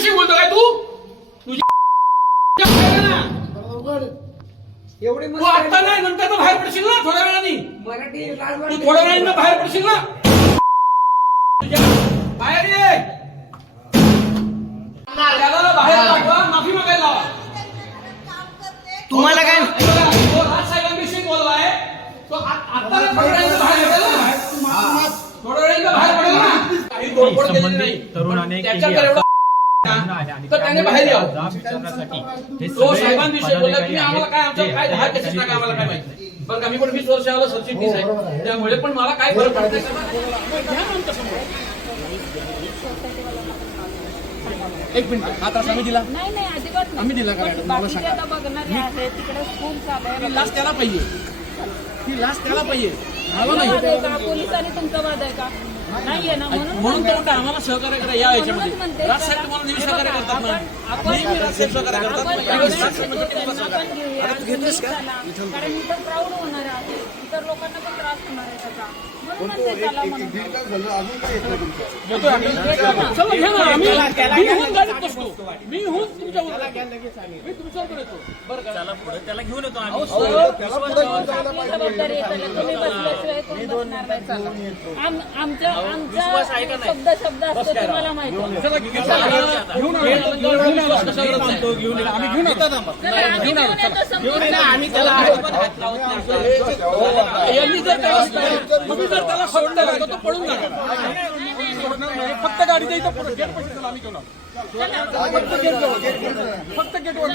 विषयी बोलतो काय तू? तुझी एवढे तू आता नाही नंतर तर बाहेर पडशील ना थोड्या वेळाने. मराठी तू थोड्या वेळाने बाहेर पडशील ना. तुझ्या बाहेर ये. त्याला बाहेर पाठवा, माफी मागायला लावा. तुम्हाला काय तो राजसाहेबांविषयी बोललाय तो आता थोड्या वेळाने बाहेर पडेल ना. थोड्या वेळाने बाहेर पडेल ना. काही तोडफोड केलेली नाही. तरुणाने त्याच्याकडे एवढा तर त्याने बाहेर यावं. तो साहेबांविषयी बोलला तुम्ही आम्हाला काय आमच्या काय 10 केसेस टाका आम्हाला काय माहिती नाही. बरं का मी पण 20 वर्ष आलो सरचिटणीस आहे त्यामुळे पण मला काय फरक पडत नाही. एक मिनिट आता आम्ही दिला नाही नाही अजिबात नाही. आम्ही दिला का मॅडम? मला बाकीचे सांगा. आता बघणारे आहेत तिकडे खूप चालू आहे. ती लाच त्याला पाहिजे. ती लाच त्याला पाहिजे. मला तुमचा वाद नाही आहे का? पोलिसांनी तुमचा वाद आहे का? नाहीये ना म्हणून तर म्हणतो आम्हाला सहकार्य करा या याच्यामध्ये. म्हणून म्हणते राजसाहेब तुम्हाला नेहमी सहकार्य करतात ना. नेहमी राजसाहेब सहकार्य करतात. आपण यावेळेस घेऊया, राजसाहेब तुम्हाला सहकार्य पण घेऊया. तुम्ही चला. कारण इथं क्राऊड होणार आहे. इतर लोकांना पण त्रास होणार आहे त्याचा. म्हणून म्हणते चला म्हणून. चला घ्या ना. मी होऊन गाडीत बसतो. मी होऊन तुमच्यावर मी तुमच्यावर येतो. बरं का त्याला पुढे त्याला घेऊन येतो आम्ही. आपली जबाबदारी आहे त्याला. तुम्ही बसल्याशिवाय कोण बसणार नाही. चला. आमचा शब्द असतो तुम्हाला माहिती आहे. चला घेऊन आलो कशावर सांगतो घेऊन येतो. आम्ही घेऊन येतात आम्ही यांनी जर त्याला सोडलं तर तो पळून जाणार. फक्त गाडीच्या इथं गेट पाशी आम्ही घेऊन आलो. फक्त गेटवर